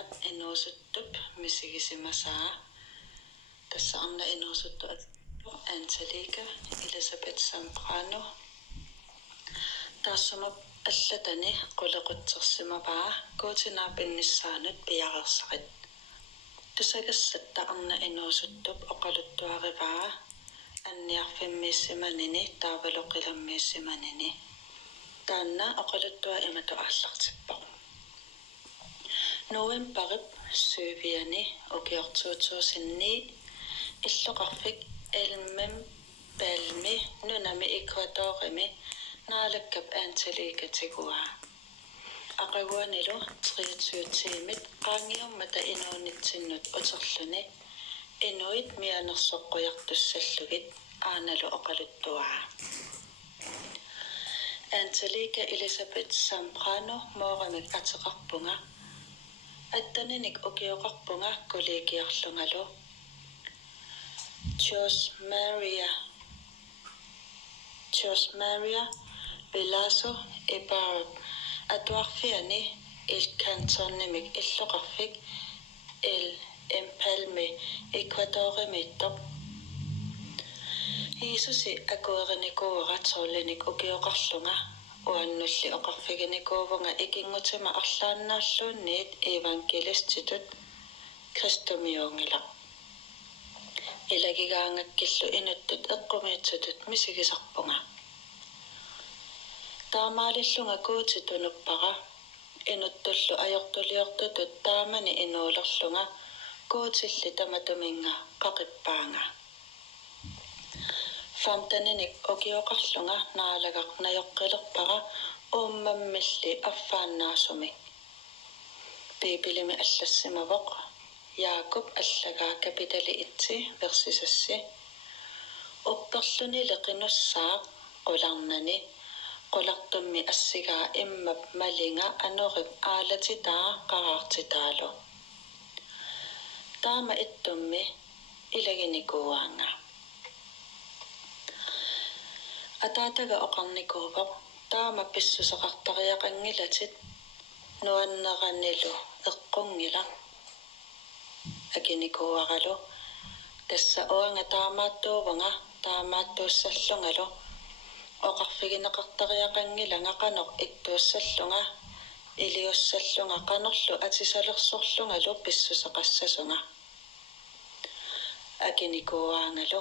annap inuusuttup misigisimasaa tassarna inuusuttu Angelica Elizabeth Sambrano taassuma аллатани qullequtsersimapaa kuutinaapinnissaanut piaqersaqit tusagassat arna inuusuttup oqaluttuarivaa anniarfimmiissimanini taavaloqilammiissimanini taanna oqaluttua imatu aallartippoq Novemberip syyviani ukiortuutuusinni illoqarfik elmem palmi nunami Ecuadorimi naalakkap Angelica tigua aqaguanilu 23-timit qaangiummata inuunnitsinnut uterluni inuit mianersoqqujartussallugit aanalu oqaluttuaa Angelica Elizabeth Sambrano mooramik ateqarpunga attaninik ukioqarpunga kollegiarlungalu Jose Maria Velasco Ibarra atuarfiani il cantonnimik illoqarfik el Empalme Ecuadorimittoq Hiisusi akuerinikuura torlinik ukioqarlunga uannulli oqarfiginikuuvunga ikinngutima arlaannaalluunniit evangelistitut kristumiungila ilagigaangakkillu inuttut eqqumiitsutut misigisarpunga taamaalillunga kuutitunuppaqa inuttullu ajortuliortutut taamani inuulerlunga kuutilli tamatuminga qaqippaanga famtaninik ukioqarlunga naalagaq najoqqilerpaqa uummammilli affaannaasumik piipilimi аллассимавоқ Jakob allagaa kapitali itsi versisassi upperluni leqinussaaq qularnani qulartummi assigaa immap malinga anorip aalatitaa qaraartitaalu taama ittummi ilaginikuuaanga ataataga oqarnikuuvoq taama pissuseqartariaqangilatit nuanneranilu eqqungila akinikuuaralu tassa uanga taamaattuuvunga taamaattuussallungalu oqarfigineqartariaqangilanga qanoq ittuussallunga iliussallunga qanorlu atisalersorlungalu pissuseqassasunga akinikuuaangalu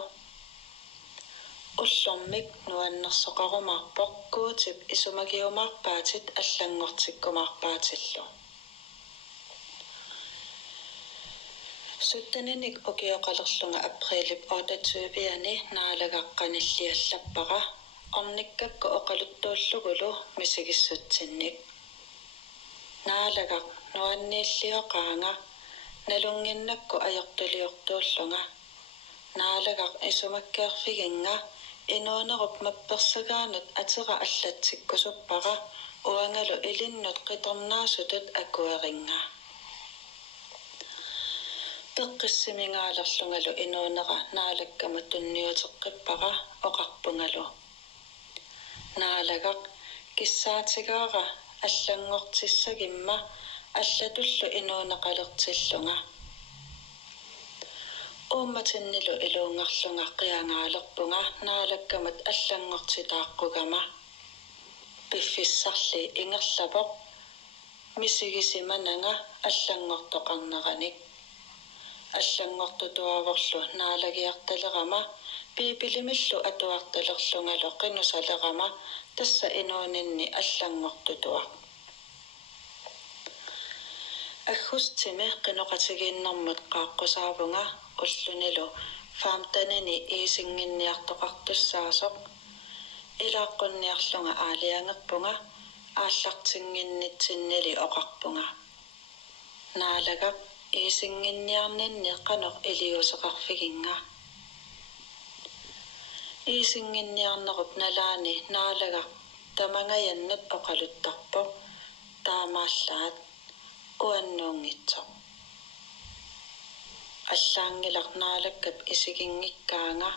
ullormik nuannersoqarumarpoq kuutip isumagiumaarpaatit allangortikkumaarpaatillu suttaninik ukioqalerlunga aprilip 28-ani naalagaqqanilliallappaqa ornikkakku oqaluttuullugulu misigissutsinnik naalagaq nuanniillioqaanga nalunginnakku ajortuliortuullunga naalagaq isumakkeerfiginga inuunerup mappersagaanut atera allatsikkusuppaqa uangalu ilinnut qitornaasutut akueringa peqqissimingaalerlungalu inuunera naalakkamu tunniuteqqippaqa oqarpungalu naalagaq kissaatigaara allangortissagimma allatullu inuuneqalertillunga uummatinnilu iluungarlunga qiangaalerpunga naalakkamut allangortitaaqqugama piffissarli ingerlapoq misigisimananga allangortoqarneranik allangortutuavorlu naalagiartalerama piipilimillu atuartalerlungalu qinusalerama tassa inuuninni allangortutua аггустими qinoqatigiinnermut qaaqqusaapunga ullunilu faamtanini iisingинниартоqartussaasoq ilaaqqunniarlunga aaliangerpunga aallartinginnitsinнили oqarpunga naalagaq iisingинниарнинни qanoq iliuseqarfiginga iisingинниарnerup nalaani naalagaq tamangayannut oqaluttarpoq taamaallaat uannuungitsoq аллаангиларнаалаккап исигингиккаанга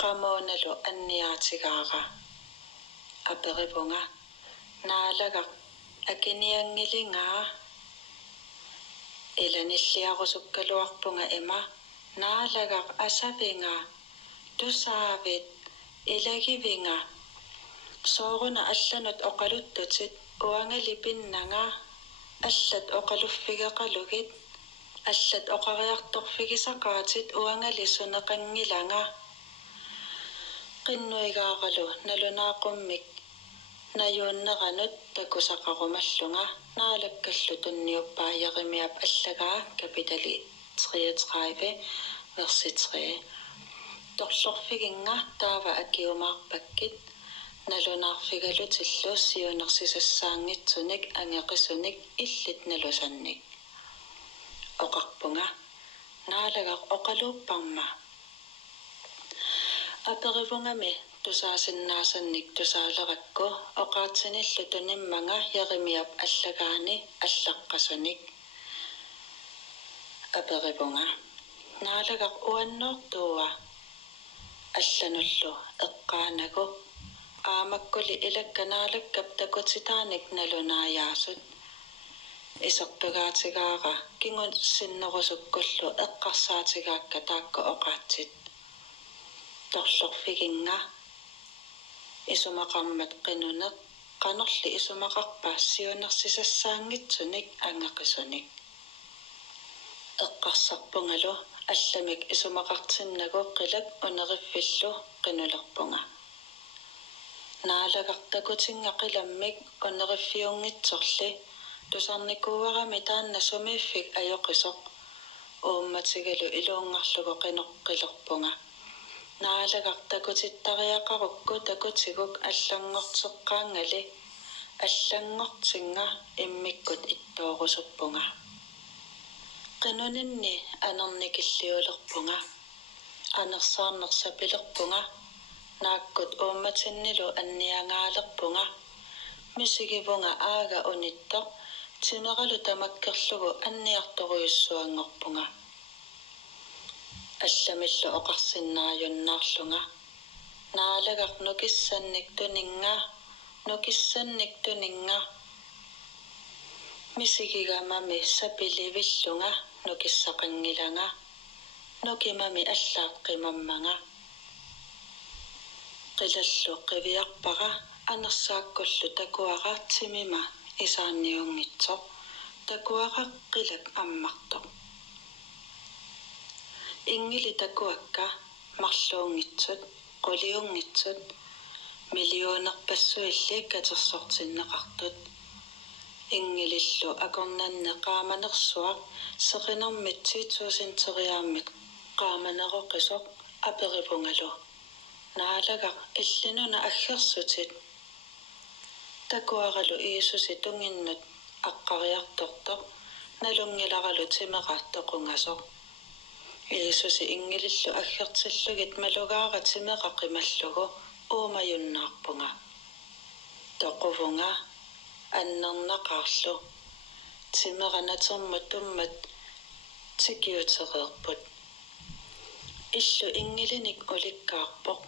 qamoonalu anniaatigaara aperivunga naalagaq akiniangilingaa Ilanilliaqusukkaluarpunga ima naalagaq asavinga tusaavit ilagivinga sooruna allanut oqaluttutit uangalippinnanga allat oqaluffigeqalugit allat oqariartorfigisaqaatit uangalisuneqangilanga qinnuigaaqalu nalunaaqammik najunneranut takusaqarumallunga naalakkallu tunniuppaajarimiap allagaa kapitali 33 versi 3 torlorfiginga taava akiumaarpakkit nalunaarfigalutillu siunersisassaangitsunik angeqisunik illit nalusannik oqarpunga naalagaq oqaluupparma aperivungami tusaasinnaasанник tusaalеrakку oqaatsinillu tunimmanga yarimiap allagaani allaqqasunik aperivunga naalagaq uannoortuua аллануллу эққаанаку аамаккули илакканаалаккап такутитааник налунааяасут исертугаатигаара кингуссиннерусуккуллу эққарсаатигаакка таакка оqaатсит торлорфигинга исумақармат қинунеқ қанерли исумақарпаа сиунерсисассаангитсуник ангеқисуник эққарсарпунгалу алламик исумақартиннагу қилак унериффиллу қинулерпунга наалагартакутинга қиламмик унериффиунгитсорли тусарникууарами таанна сумииффик аёқисоқ уумматигалу илуунгарлугу қиноққилерпунга наалагартакутиттариақарукку такутигук аллангортеққаангали аллангортинга иммиккут иттоорусуппунга qinunинни анерникиллиулерпунга анерсаарнерсапилерпунга нааккут уумматиннилу анниангаалерпунга мисигивунга аага униттор тимералу тамаккерлугу анниарторуйуссуангорпунга алламиллу оқарсиннаажуннаарлунга наалагар нукиссанник тунинга мисигигамами сапиливиллунга нукиссақангиланга нукимами аллааққимаммага қилаллу қивиарпара анерсааккуллу такуара тимима исаанниунгитсо такуара қилак аммарто ингили такуакка марлуунгитсут қулиунгитсут миллионерпассуилли катерсортиннеқартут ингилиллу акорнанне qaamanersuaq seqinэрmit 2000-teriaamik qaamaneroqisoq aperivungalu naalagaq illinuna aggersutit takuaralu iisusi tunginnut aqqariartortoq nalungilaralu timeqaattoqungasoq iisusi ingilillu aggertillugit malugaara timeqaqimallugu uumayunnaarpunga toquvunga аннернақарлу тимеранатермут туммат тикиутерерпут иллу ингилиник уликкаарпоқ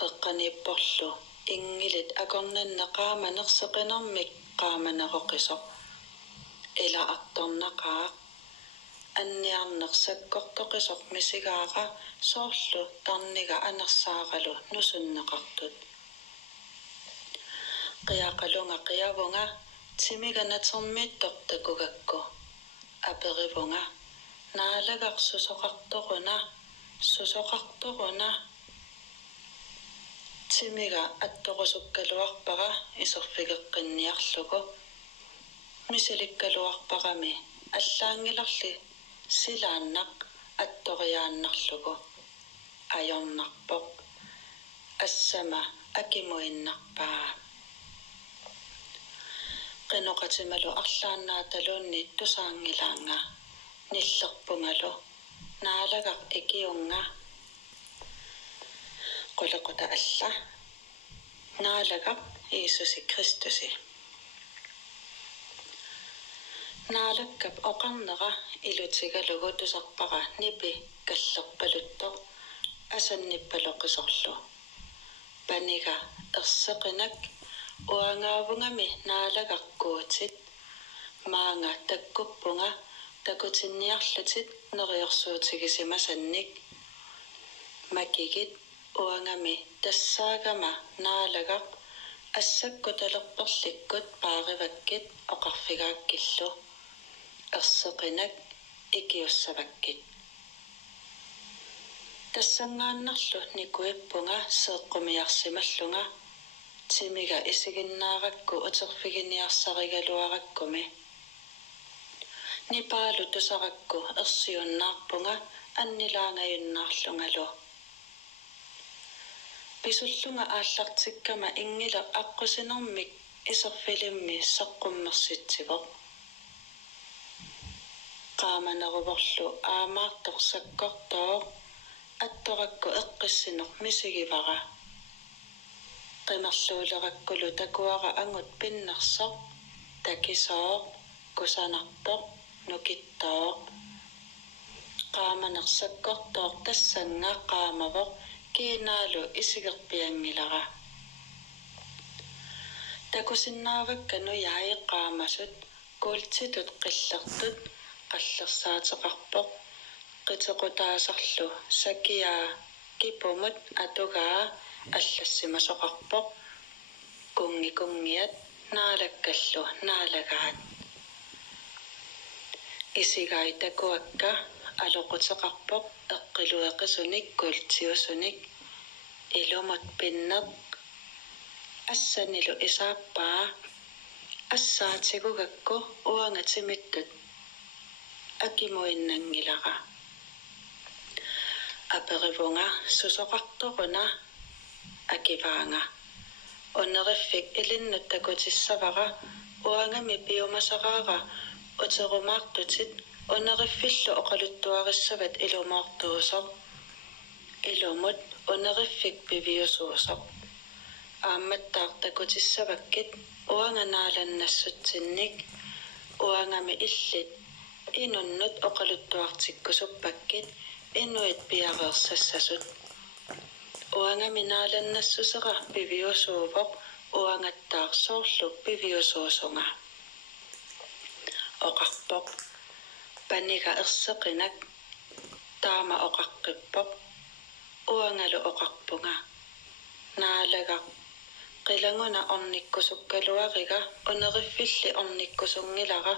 қеққаниппорлу ингилит акорнанне qaamanerseqinэрmik qaamaneroqisoq ила арторнақаа анниарнерсаккортоқисоқ мисигаара соорлу тарнига анерсааралу нусуннеқартут qiaqalunga qiavunga timigaнатермииттортакугакку аперивунга наалагар сусоқарторуна тимига атторусуккалуарпара исерфигеққинниарлугу мисиликкалуарпарами аллаангиларли силааннақ атториааннарлугу ajornarpoq assama akimuinnarpaa qinoqatimalu arlaannaataluunni tusaangilaanga nillerpungalu naalagaq ikiunga qulaqota alla naalagaq Jeesusi Kristusi naalakkap oqarnera ilutigalugu tusarpara nipi kallerpalutto asannippaloqisorlu paniga erseqinak uangaavungami naalagaqkuutit maanga takkuppunga такутинниарлутит нериорсуутигисимасанник макигит уангами тассаагама наалагақ ассакку талерторликкут паариваккит оқарфигааккиллу ерсеқинак икиуссаваккит тассангааннарлу никуиппунга сеэққумиарсималлунга тимига исигиннааракку утерфигиниарсаригалуараккуми нипаалу тусаракку ерсиуннаарпунга аннилаангаюннаарлунгалу писуллунга ааллартиккама ингиле аққусинермик исерфилимми саққуммерситсивоқ qaamaneruvorlu aamaartorsakkortooq attorakku eqqissinor misigivara qimerluulerakkulu takuara angut pinnersoq takisooq kusanartoq nukittooq qaamanersakkortooq tassangaa qaamavoq kiinaalu isigerpiangilara takusinnaavakkanu yaai qaamasut kuultitut qillertut qallersaateqarpoq qitequtaasarlu sakiaa kipumut atugaa аллассимасоқарпоқ кунгикунгиат наалаккаллу наалагаат исигай такуакка алоқутеқарпоқ эққилуэқисуник култиусуник илумут пиннеқ ассанилу исааппаа ассаатигугакку уангатимиттут акимуиннангилара аперивунга сусоқарторуна акиваанга оннериффик илиннут такутиссавара уангами пиумасараара утерумаартутит оннериффиллу оқалуттуариссават илумаартуусоқ илумут оннериффик пивиусуусоқ аамматтаар такутиссаваккит уанганааланнассутсинник уангами иллит инуннут оқалуттуартиккусуппаккит инуит пиареерсассасут уангаминааланнассусера пивиусуувоқ уангаттаарсоорлу пивиусуусунга оқарпоқ панига ерсеқинак таама оқаққиппоқ уангалу оқарпунга наалагақ қилагуна орниккусуккалуарига унериффилли орниккусунгилара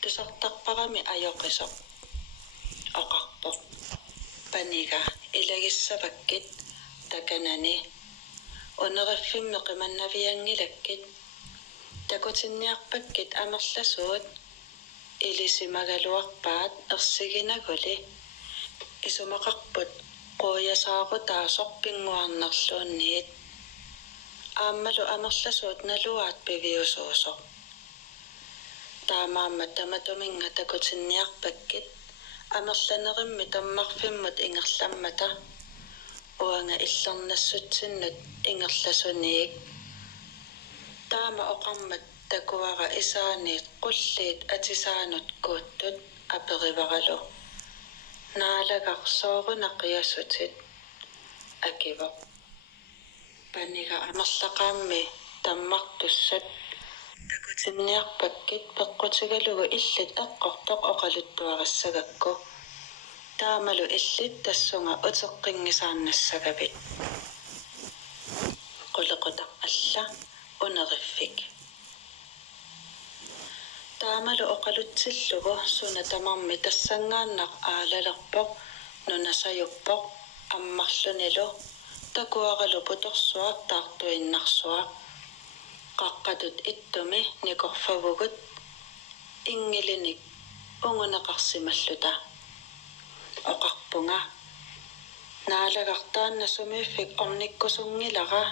тусартарпарами аёқисоқ оқарпоқ панига илагиссаваккит таканани унериффимме қиманнавиангилаккит такутинниарпаккит амерласуут илисимагалуарпаат ерсигинагули исумақарпут қуясаарутаасоқ пингуарнерлуунниит ааммалу амерласуут налуаат пивиусуусоқ таамаамма таматуминга такутинниарпаккит амерланеримми таммарфиммут ингерламмата уанга иллернассутсиннут ингерласуниик таама оқармат такуара исааниит қуллиит атисаанут кууттут апериваралу наалагарсоорунақиасутит акива панига амерлақаамми таммартуссат такутинниарпаккит пеққутигалугу иллит эққортоқ оқалуттуариссагакку таамалу иллит тассунга утеққингисааннассагавит қулеқутақ алла унериффик таамалу оқалутсиллугу суна тамарми тассангааннақ аалалерпоқ нунасаюппоқ аммарлунилу такуаралу путорсуақ таартуиннарсуақ қаққатут иттуми никорфавугут ингилиник унгунеқарсималлута оқарпунга наалагартаанна сумиуффик орниккусунгилара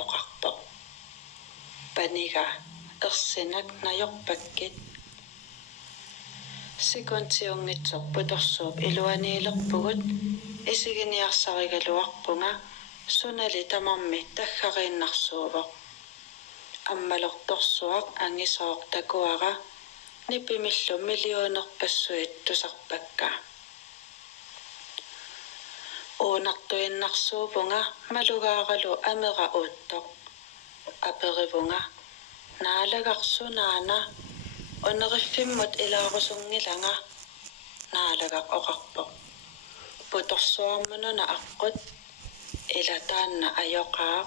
оқарпоқ панига ерсинак наёрпаккит секунтиунгитсоқ путорсууп илуаниилерпугут исигиниарсаригалуарпунга сунали тамарми таггарииннарсуувоқ аммалорторсуақ ангисооқ такуара нипимиллу миллионерпассуит тусарпакка уунартуиннарсуупунга малугааралу амера уттоқ аперивунга наалагарсунаана Onerifimmut ilaarusunngilanga naalagaq oqarpoq putorsuarmununa aqqut ilataanna ajoqaaq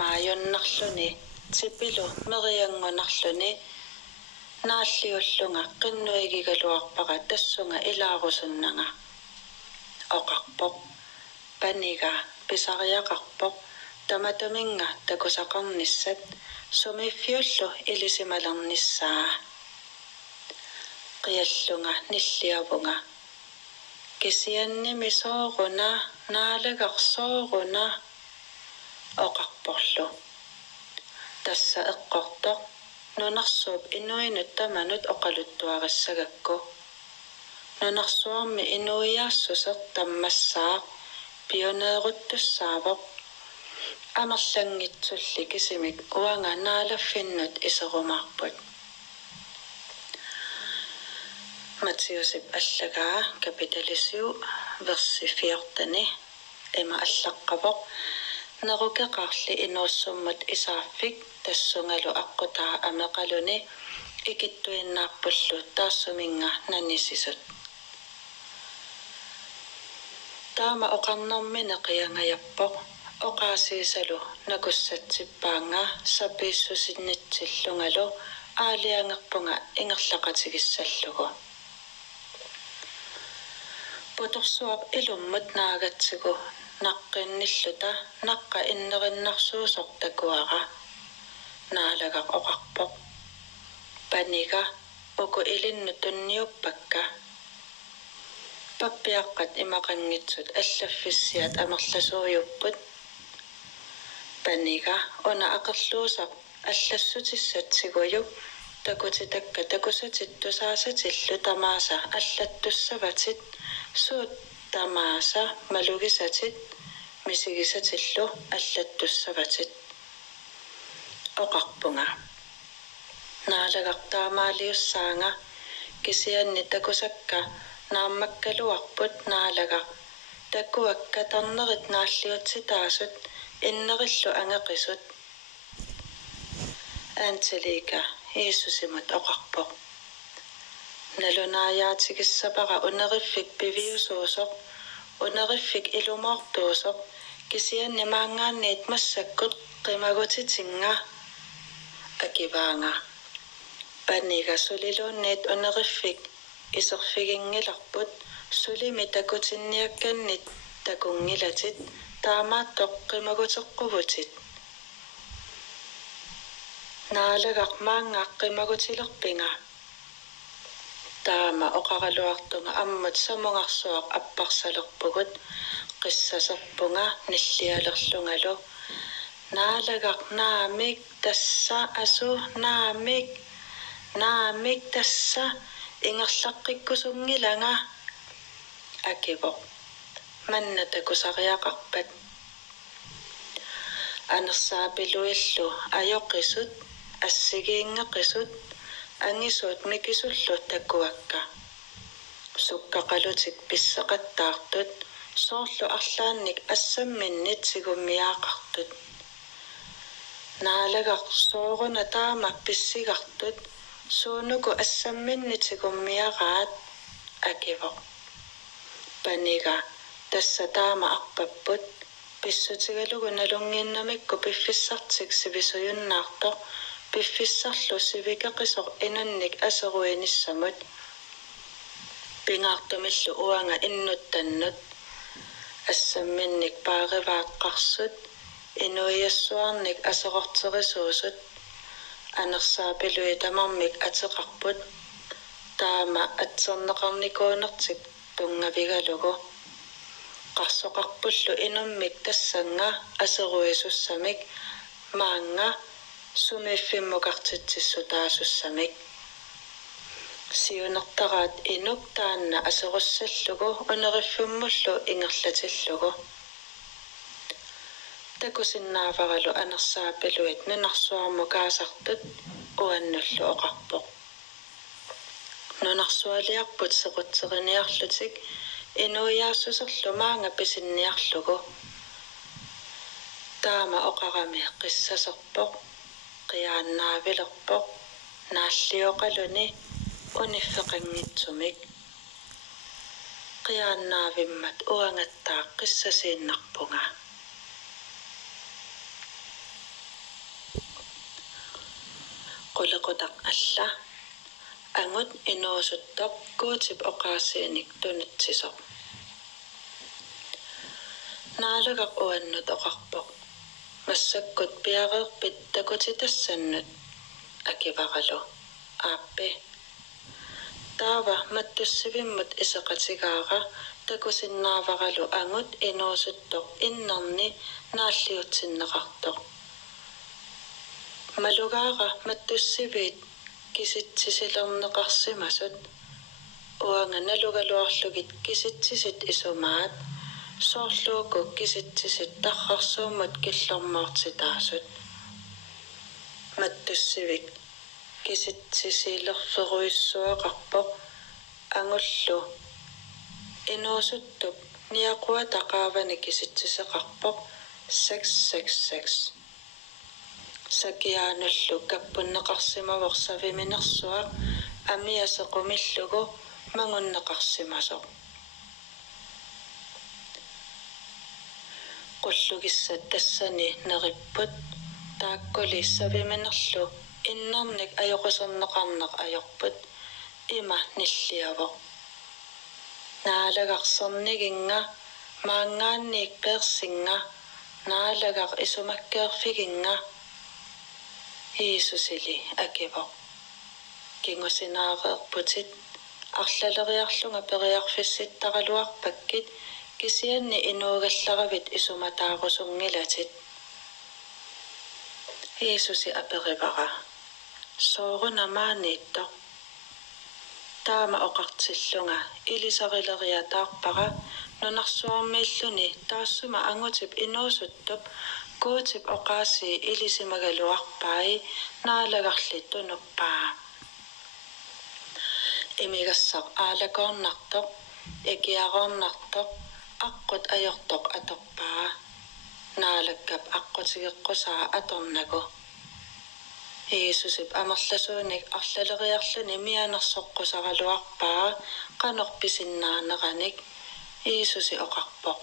maajonnarluni tipilu meriangunarluni naalliullunga qinnuigigaluarpaqa tassunga ilaarusunnanga oqarpoq paniga pisariaqarpoq tamataminga takusaqarnissat sumiffiullu ilisimalernissaa qiallunga nilliavunga kisiannimi sooruna naalagaqsooruna oqarporlu tassa eqqortoq nunarsuup inuinut tamanut oqaluttuarissagakku nunarsuarmi inuiaassuseq tammassaaq pioneeruttussaavoq amerlangitsulli kisimik uanga naalaffinnut iserumarput Mattiusip allagaa kapitalisiu versi 14 ima allaqqavoq nerukeqarli inuussummut isaaffik tassungalu aqutaa ameqaluni ikittuinnaarpullu taassuminga nanisisut taama oqarnermine qiangajappoq oqaasiisalu nakussatsippaanga sapiissusinnitsillungalu aaliangerpunga ingerlaqatigissаллугу putorsuaq ilummut naagatsigu naqqinниллута naqqa innerinnarsuusoq takuara naalagaq oqarpoq paniga uku ilinnu tunniuppakka pappiaqqat imaqanngitsut allaffissiat amerlasuujupput paniga una aqerluusaq аллассутиссатсигуйу такутитакка такусатиттусаасатиллу тамааса аллаттуссаватит суут тамааса малугисатит мисигисатиллу аллаттуссаватит оқарпунга наалагартаамаалиуссаанга кисианни такусакка нааммаккалуарпут наалагақ такуакка тарнерит нааллиутситаасут иннериллу ангеқисут Antelika Jeesusimut oqarpoq nalunaajaatigissapaqa uneriffik piviusuusoq uneriffik ilumoortuusoq kisianni maangaanniit massakkut qimagutitinga akivaanga paniga suliluunniit uneriffik iserfigingilarput sulimi takutinniakkannit takungilatit taamaattoq qimaguteqquvutit naalagaq maangaaqqimagutilерпинга таама оқаралуартунга аммут самунгарсуақ аппарсалерпугут қиссасерпунга ниллиалерлунгалу наалагақ наамик тасса асу наамик тасса ингерлаққиккусунгиланга акивоқ манната кусариақарпат анерсаапилуиллу аёққисут ассигиингеқисут ангисуут микисуллу таккуакка суккақалутик писсеқаттаартут соорлу арлаанник ассамминнит сигуммиаақартут наалагақ сооруна таама писсигартут суунуку ассамминнит сигуммиараат акивоқ панига тасса таама арпаппут писсутигалугу налунгииннамикку пиффиссартик сивисуюннаартоқ пиффиссарлу сивикеқисоқ инанник асеруиниссамут пингаартумиллу уанга иннуттаннут ассамминник пааривааққарсут инуиассуарник асеқортерисуусут анерсаапилуи тамармик атеқарпут таама атсернеқарникуунертик тунгавигалугу qarsoqarpullu inummik tassanга асеруисуссамик маанга сумииффиммукартитсиссутаасуссамик сиунертараат инук таанна асеруссаллугу унериффуммуллу ингерлатиллугу такусиннааваралу анерсаапилуит нунарсуармукаасартут уаннуллу оқарпоқ нунарсуалиарпут сеқутсериниарлутик инуиаассусерлу маанга писинниарлугу таама оқарами қиссасерпоқ қиааннаавилерпоқ naallioqaluni uniffeqanngitsumik qiaannaavimmat uangattaa qissasiinnarpunga qulequtaq alla angut inuusuttoq kuutip oqaasiinik tunutsisoq naalagaq uannut oqarpoq massakkut piareerpit takutitassannut akivaqalu aappi taava mattussivimmut iseqatigaaqa takusinnaavaqalu angut inuusuttoq innerni naalliutsinneqartoq malugaaqa mattussiviit kisitsisilernеqarsimasut uanga nalugaluarlugit kisitsisit isumaat soorluuku kisitsisit tarrarsuummut killormoortitaasut mattussivik kisitsisillerferuissuaqarpoq angullu inuusuttup niaqua taqaavani kisitsiseqarpoq 666 sakiaanullu kappunneqarsimavorsaviminersuaq amiasequmillugu mangunneqarsimasoq qullugissat tassani neripput taakkuli saviminerlu innernik ajoquserneqarneq ajorput ima nilliavoq naalagaqserniginga maangaanniik persinga naalagaq isumakkeerfiginga Jeesusili akivoq kingusinaaqeerputit арлалериарлунга периарфисситтаралуарпаккит кисианни инуугалларавит исуматаарусунгилатит Jeesusi аперивара соорунамаанииттоq таама оқартиллунга илисарилериатаарпара нунарсуармииллуни таассума ангутип инуусуттуп kuutip oqaasi ilisimagaluarpai naalagarli tunupпаа imigassaq aalakoornartoq ikiaroornartoq aqqut ajortoq atorpaa naalakkap aqqutigeqqusaa atornagu Jeesusip amerlasuunik arlaleriarluni mianersoqqusaraluarpaa qanorpisinnaaneqanik Jeesusi oqarpoq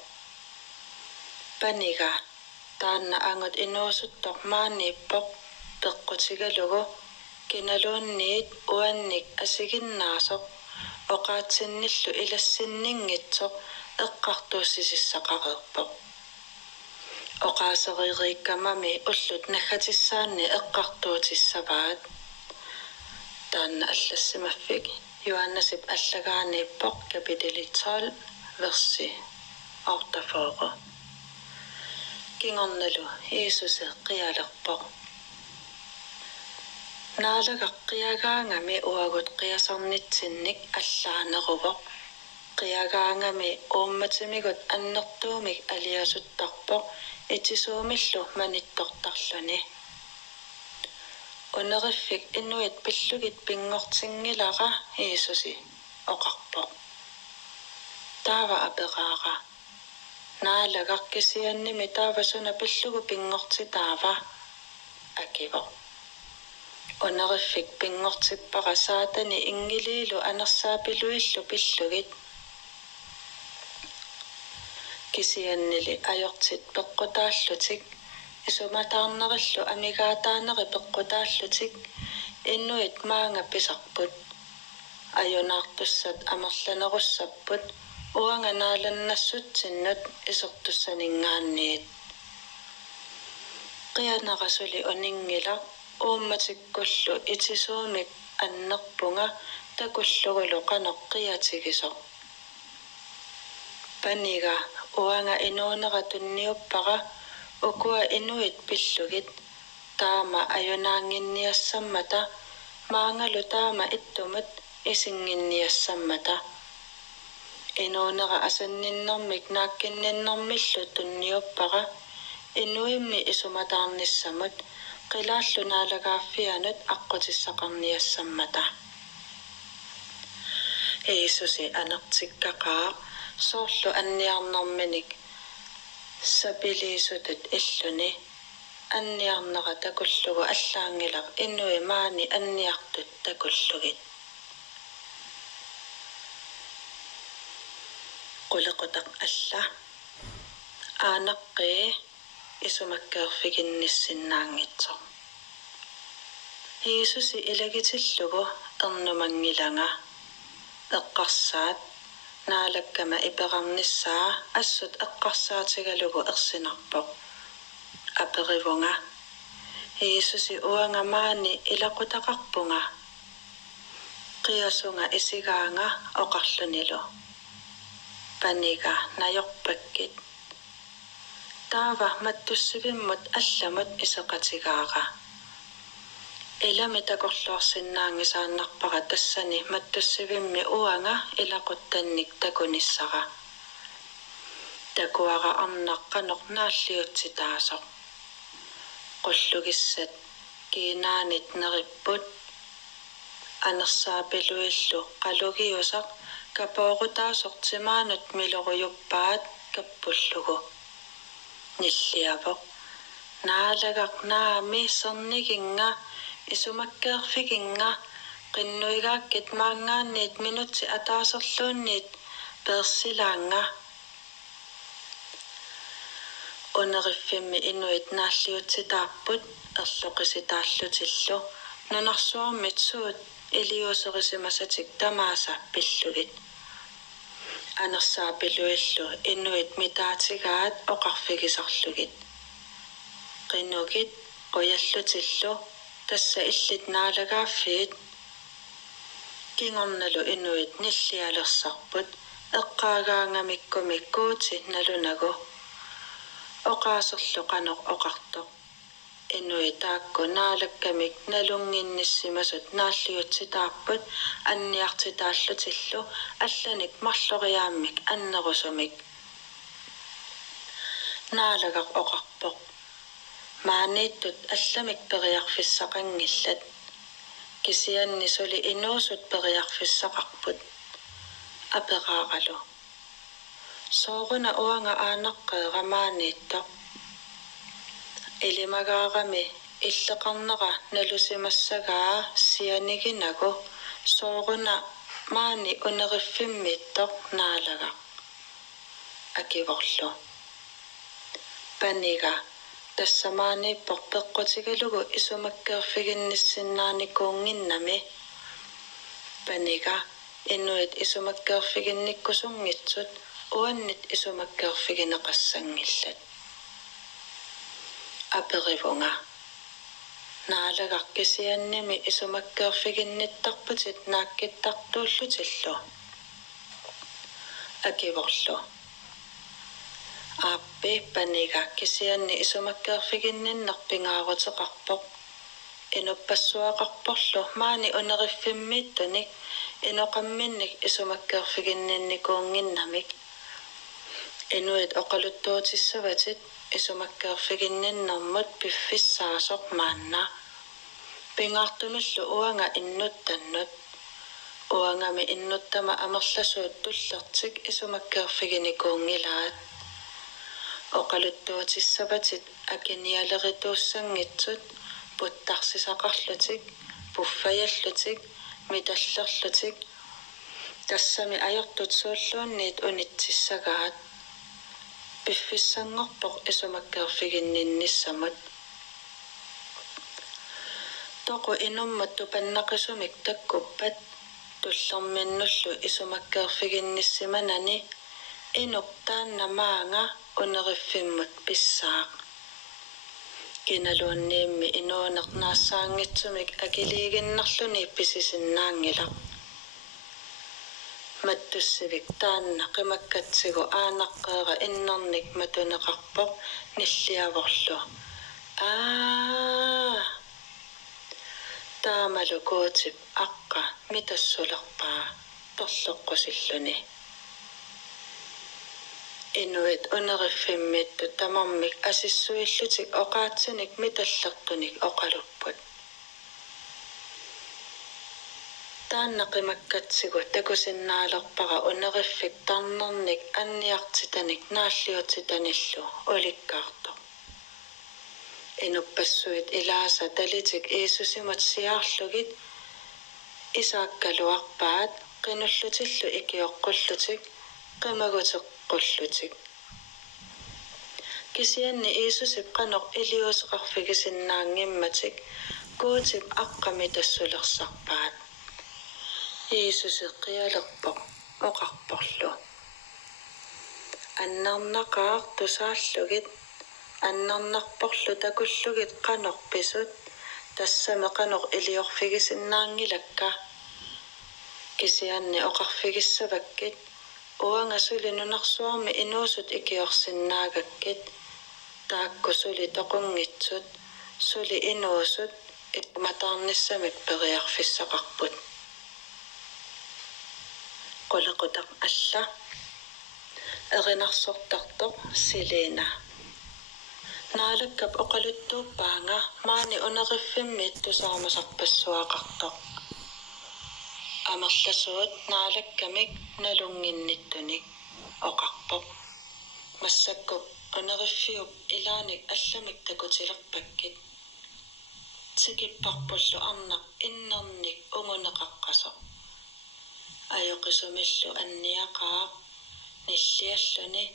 paniga taanna angut inuusuttoq maaniippoq peqqutigalugu kinaluunniit uannik asiginnaasoq oqaatsinnillu ilassinninngitsoq eqqartuussisissaqareerpoq oqaaseriiriikkamami ullut naggatissaanni eqqartuutissavaat taanna allassimaffik Johannasip allagaaniippoq kapiteli 12 versi 48 kingornalu Jeesuse qialerpoq naalagaqqiagaangami uagut qiasarnitsinnik allaaneruvoq qiagaangami uummatimigut annertuumik aliasuttarpoq itisuumillu manittortarluni uneriffik inuit pillugit pingortingilara Jeesusi oqarpoq taava aperaara naalagaqqisiannimi taavasuna pillugu pingortitaava akivoq uneriffik pingortippara saatani ingiliilu anersaapiluillu pillugit kisiannili ajortit peqqutaallutik isumataarnerillu amigaataaneri peqqutaallutik inuit maanga pisarput ajunaartussat amerlanerussapput uanga naalannassuttinnut isertussaningaanniit qianerasuli uningila uummatikkullu itisuumik annerpunga takullugulu qanoqqiatigisoq paniga uanga inuuneratunniuppara ukua inuit pillugit taama ajunaanginniassammata maangalu taama ittumut isinginniassammata inuunera asanninnermik naakkinninnermillu tunniuppara inuimmi isumataarnissamut qilaallu naalagaaffianut aqqutissaqarniassammata Jeesusi anertikkaqaa soorlu anniarnerminik sapiliisutut illuni anniarnera takullugu allaangilaq innui maani anniartut takullugit qulequtaq alla aanaqqi isumakkeerfiginnissinnaangitsoq Jeesusi ilagitillugu ernumangilanga eqqarsaat naalakkama ipeqarnissaa assut eqqarsaatigalugu ersinarpoq aperivunga Jeesusi uangamaani ilaqutaqarpunga qiasunga isigaanga oqarlunilu paniga najorpakkit taava mattussivimmut allamut isoqatigaaqa ilami takorluarsinnaangisaannarpaqa tassani mattussivimmi uanga ilaquttannik takunissaqa takuara arnaqqanoq naalliutsitaasoq qullugissat kiinaanit neripput anersaapiluillu qalugiusaq kapooqutaasoq timaanut milorujuppaat kappullugu nilliavoq naalagaq naami serniginga isumakkeerfiginga qinnuigaakkit maangaanniit minutsi ataaserluunniit persilaanga uneriffimmi inuit naalliutsitaarput erloqisitaallutillu nunarsuarmit suut iliuserisimasatik tamaasa pillugit anersaapiluillu inuit mitaatigaat oqarfigisarlugit qinugit qoyallutillu tassa illit naalagaaffiit kingornalu inuit nillialersarput eqqaagaangamikkumikkuuti nalunagu oqaaserluqanoq oqartoq inuitaakku naalakkamik nalunginnissimasut naalliutsitaarput anniartitaallutillu allanik marloriaammik annerusumik naalagaq oqarpoq maaniittut allamik periarfissaqangillat kisianni suli inuusut periarfissaqarput apeqaaqalu sooruna uanga aanaqqeera maaniittoq ilimagaarami illeqarnera nalusimassagaa sianiginagu sooruna maani uneriffimmitoq naalagaq akivorlu paniga tassamaaniippoq peqqutigalugu isumakkeerfiginnissinnaanikuunginnami paniga inuit isumakkeerfiginnikkusungitsut uannit isumakkeerfigineqassangillat aperivunga naalagaq kisiannimi isumakkeerfiginnittarputit naakkittartuullutillu akivorlu aappi paniga kisianni isumakkeerfiginninnerpingaaruteqarpoq inuppassuaqarporlu maani uneriffimmitunik inoqamminnik isumakkeerfiginninnikuunginnamik inuit oqaluttuutissavatit isumakkeerfiginninnermut piffissaasoq maanna pingaartumillu uanga innuttannut uangami innuttama amerlasuut tullertik isumakkeerfiginikuungilaat oqaluttuutissavatit akinialerituussangitsut puttarсисақарлутик пуффаяллутик миталлерлутик тассами аёртут сууллуунниит унитсиссагаат пиффиссангорпоқ исумаккерфигиннинниссамут тоқу инуммат тупаннақисумик таккуппат туллерминнуллу исумаккерфигинниссиманани инуқтааннамаанга унериффиммут писсаақ киналуунниимми инуунернаассаангитсумик акилиигиннарлуни писисиннаангилақ маттуссивик таанна қимаккатсигу аанаққеера иннерник матунеқарпоқ ниллиаворлу таамалукуутип аққа митассулерпаа торлоққусиллуни inuit uneriffimmитtu tamarmik asissuillutik oqaatsinik mitallерtunik oqalupput taannaqimakkatsigu takusinnaalerpara uneriffik tarnernik anniartitanik naalliutitanillu ulikkaartoq Inuppassuit ilaasa talitik Jeesusimut siarlugit isaakkaluarpaat qinullutillu ikioqqullutik qimaguteqqullutik. Kisianni Jeesusip qanoq iliuseqarfigisinnaangimmatik kuutip aqqamitassulersarpaat. Jeesusi qialerpoq oqarporlu. Annarnaqaar tusaallugit annarnarporlu takullugit qanoq pisut tassame qanoq iliorfigisinnaangilakka. Kisianni oqarfigissavakkit uanga sulinunarsuarmi inuusut ikiorsinnaagakkit taakku suli toqungitsut suli inuusut ikumatarnissamik periarfissaqarput. Qulaqutaq alla erinarsortartoq Selena. Naalakkap oqaluttuuppaanga maani uneriffimmiit tusaamasarpassuaqartoq. Amerlasuut naalakkamik nalunginnittunik oqarpoq. Massakkup uneriffiup ilaanik allamik takutilerpakkit. Tikipparpullu arnaq innernik unguneqaqqasoq. Ajoqisumillu anniaqaaq nillialluni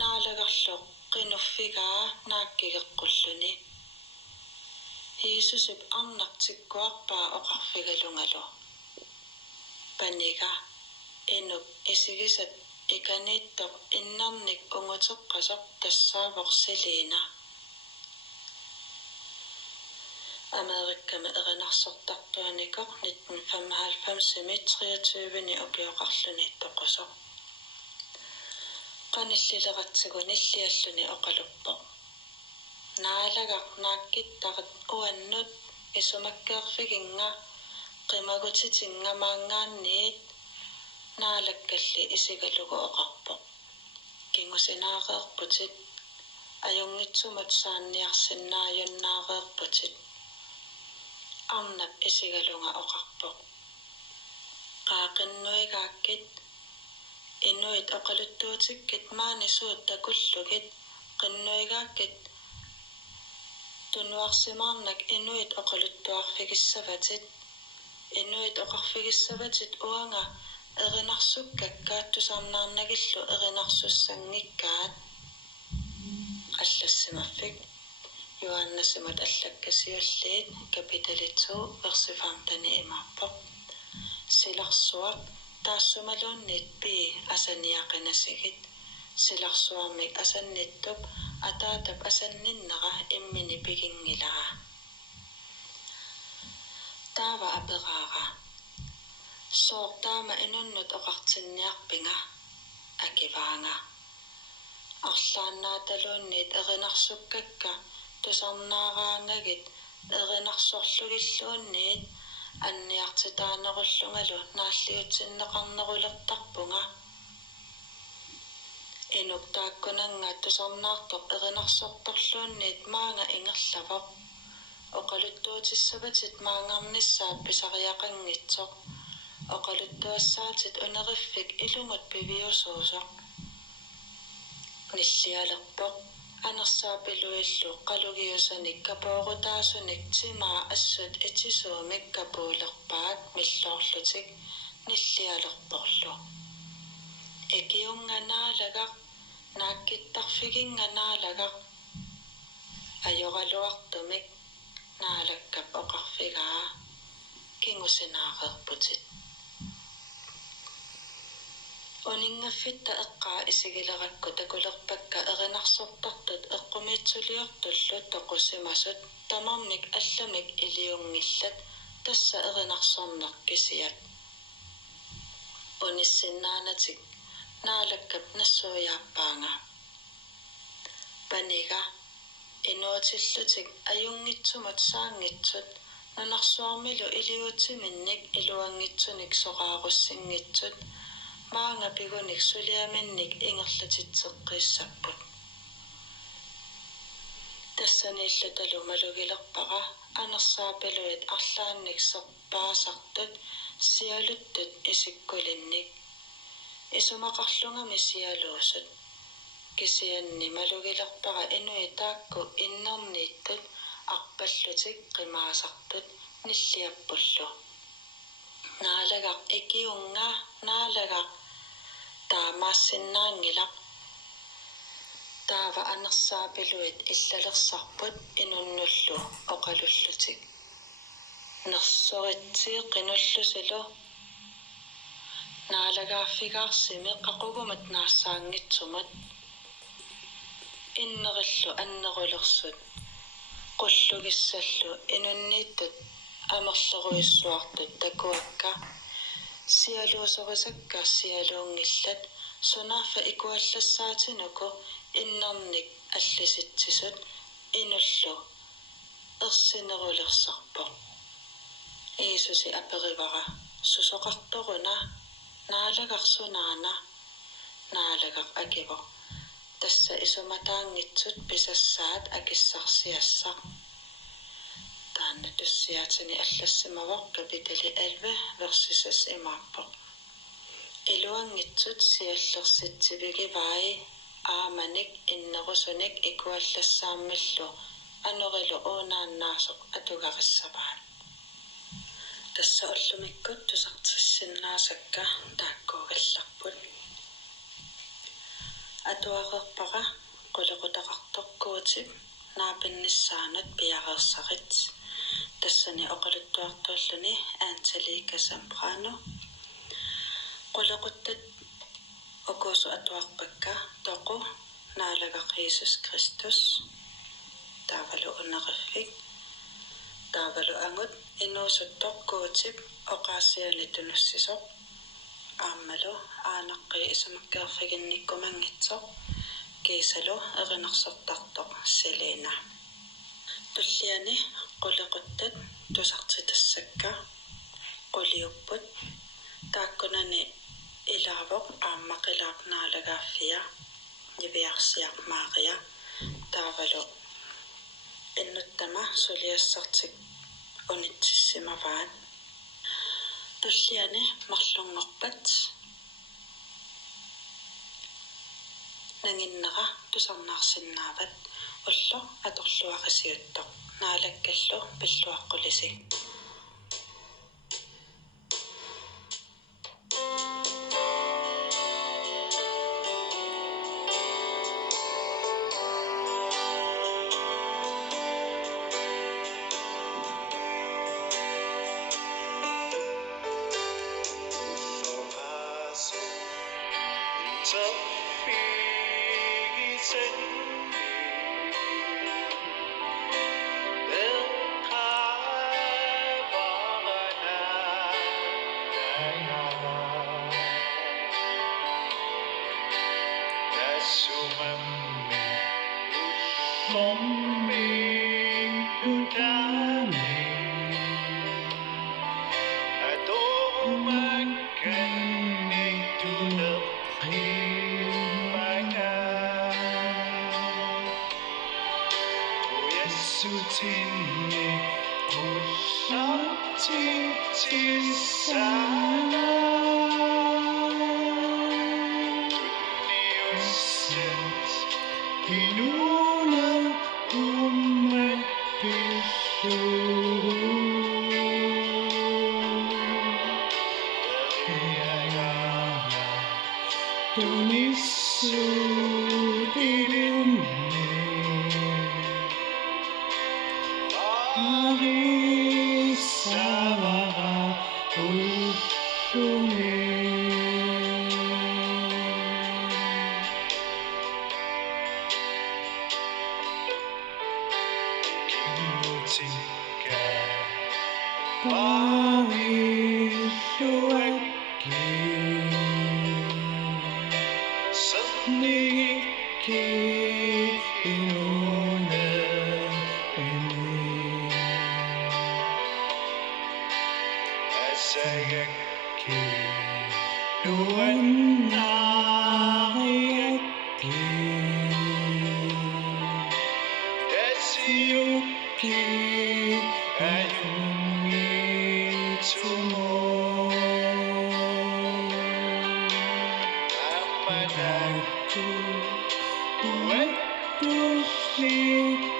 naalagarluq qinuffigaa naakkigeqqulluni. Jeesusip arnaq tikkuarpaa oqarfigalungalu. Paniga inuk isigisat ikaniittoq innernik unguteqqasoq tassaavoq Selena. Amerikkami erinarsortartuanikoq 1995 ukioqarluni toqosoq. Qanillileratsigu nillialluni oqaluppoq. Naalagaq naakkittarat uannut isumakkeerfiginga qimagutitinga maangaanniit naalakkalli isigalugu oqarpoq. Kingusinaaqeerputit ajungitsumut saanniarsinnaajunnaaqeerputit. Arnap isigalunga oqarpoq. Qaaqinnuigaakkit inuit oqaluttuutikkit maani suut takullugit qinnuigaakkit tunuarsimaarnak inuit oqaluttuarfigissavatit. Inuit oqarfigissavatit uanga erinarsukkakkaat tusarnaarnagillu erinarsussangikkaat. Allassimaffik Johannasimut allakkasiulliit kapitalituu versifantani imarpoq. Silarsuaq taassumaluunniit pii asaniaqinasigit. Silarsuarmik asannittup ataatap asanninnera immini pigingilaa. Taava aperaara. Soortaama inunnut oqartinniarpinga akivaanga. Arlaannaataluunniit erinarsukkakka tusarnaaraangagit erinarsorlugilluunniit anniartitaanerullungalu naalliutsinneqarnerulertarpunga. Inuk taakkunangaat tusarnaartoq erinarsortorluunniit maanga ingerlavoq. Oqaluttuutissavatit maangarnissaat pisariaqanngitsoq. Oqaluttuassaatit uneriffik ilungut piviusuusoq. Nillialerpoq anersaapiluillu qalugiusanik kapoorutaasunik timaa assut itisuumik kapuulerpaat milloorlutik nillialerporlu. Ikiunganaalagaq naakkittarfiginganaalagaq ajoraluartumik naalakkap oqarfigaa kingusinaaqerputit. Uningaffitta eqqaa isigilerakku takulerpakka erinarsortartut eqqumiitsuliortullu toqusimasut tamarmik allamik iliungillat tassa erinarsornerkisiat. Unissinnaanatik naalakkap nassuujaappaanga. Paniga inuutillutik ajungitsumut saangitsut nunarsuarmilu iliutiminnik iluangitsunik soqaarussingitsut maanga pigunik suliaminnik ingerlatitseqqissapput. Tassaniillutalu malugilerpaqa anersaapiluit arlaannik serpaasartut sialuttut isikkulinnik. Isumaqarlungami sialuusut. Kisianni malugilerpaqa inuitaakku innerniittut арпаллутик qimаасартут ниллиаппуллу наалагақ икиунга наалагақ таамаассиннаангилақ таава анерсаапилуит иллалерсарпут инуннуллу оқалуллутик нерсоритсии қинуллусилу наалагааффигаарсими қақугумат наассаангитсумат иннериллу аннерулерсут qullugissallu inunniittut амерлеруиссуартут такуакка сиалуусерисакка сиалуунгилlat сунаарфа икуаллассаатинуку иннерник аллиситсисут инуллу ерсинерулерсарпо иисуси аперивара сусоқарторуна наалагарсунаана наалагар акиво тасса исуматаангитсут писассаат акиссарсиассақ таанна туссиаатини аллассимавоқ капитали 11 версисас имааппо илуангитсут сиаллерситсивиги ваи ааманик иннерусуник икуаллассааммиллу анорилу уунааннаасоқ атугариссаваат тасса оллумиккут тусартиссиннаасакка тааккуугалларпут атуақерпара qulaqutaqartorkuutip naapinnissaanut piareersaqit тассани оқалуттуартууллуни аанталика самбрано qulaquttat окуусу атуарпакка тоқу наалагақ Иисус Кристус таавалу унериффик таавалу ангут инуусуттоқкуутип оқаасиани тунуссисоқ ааммалу аанаққи исумаккеерфигинниккумангитсоқ кисалу эринерсортартоқ селена туллиани qulaquttat тусартитассакка qulиуппут тааккунани илаавоқ ааммақилаарнаалагааффиа нивиарсиақ Мария таавалу иннуттама сулиассартик унитсиссимаваат туллиани марлунгорпат нангиннера тусарнаарсиннаават улло аторлуарисиуттоқ наалаккаллу пиллуаққулиси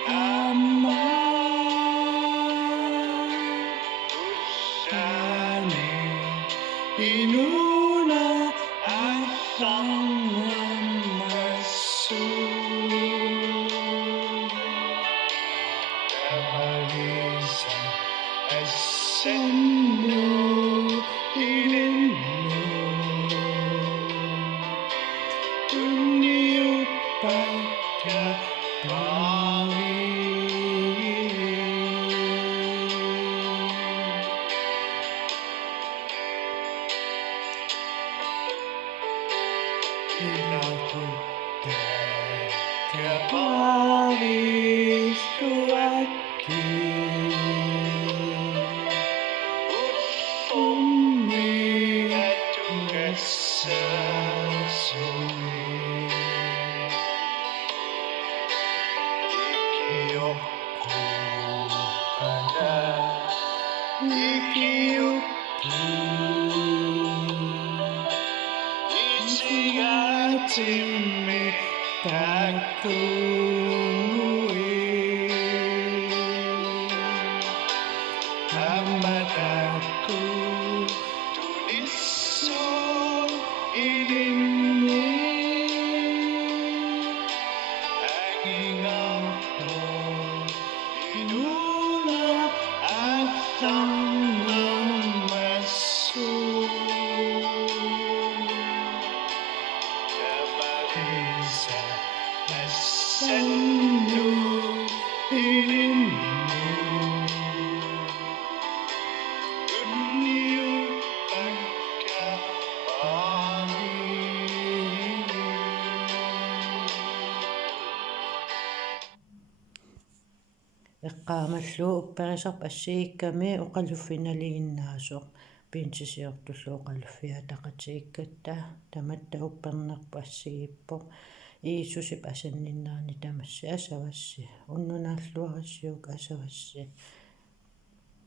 Amar ilakutta kaparistuakki. Unnia tungessa sumi. Ikiotimi kakungui Hamakatu tulisu ilingi Angingauto inula atang masu Kapag-isa asandu ilingi Dunia Eqqaamallu upperisarp assiikkami uqalluffinaliinnaasuq piintisiortullu uqalluffiataqatiikkatta tamatta uppernerpu assigippo iissusip asanninnaarni tamassi asavassi unnunaalluarassiuk asavassi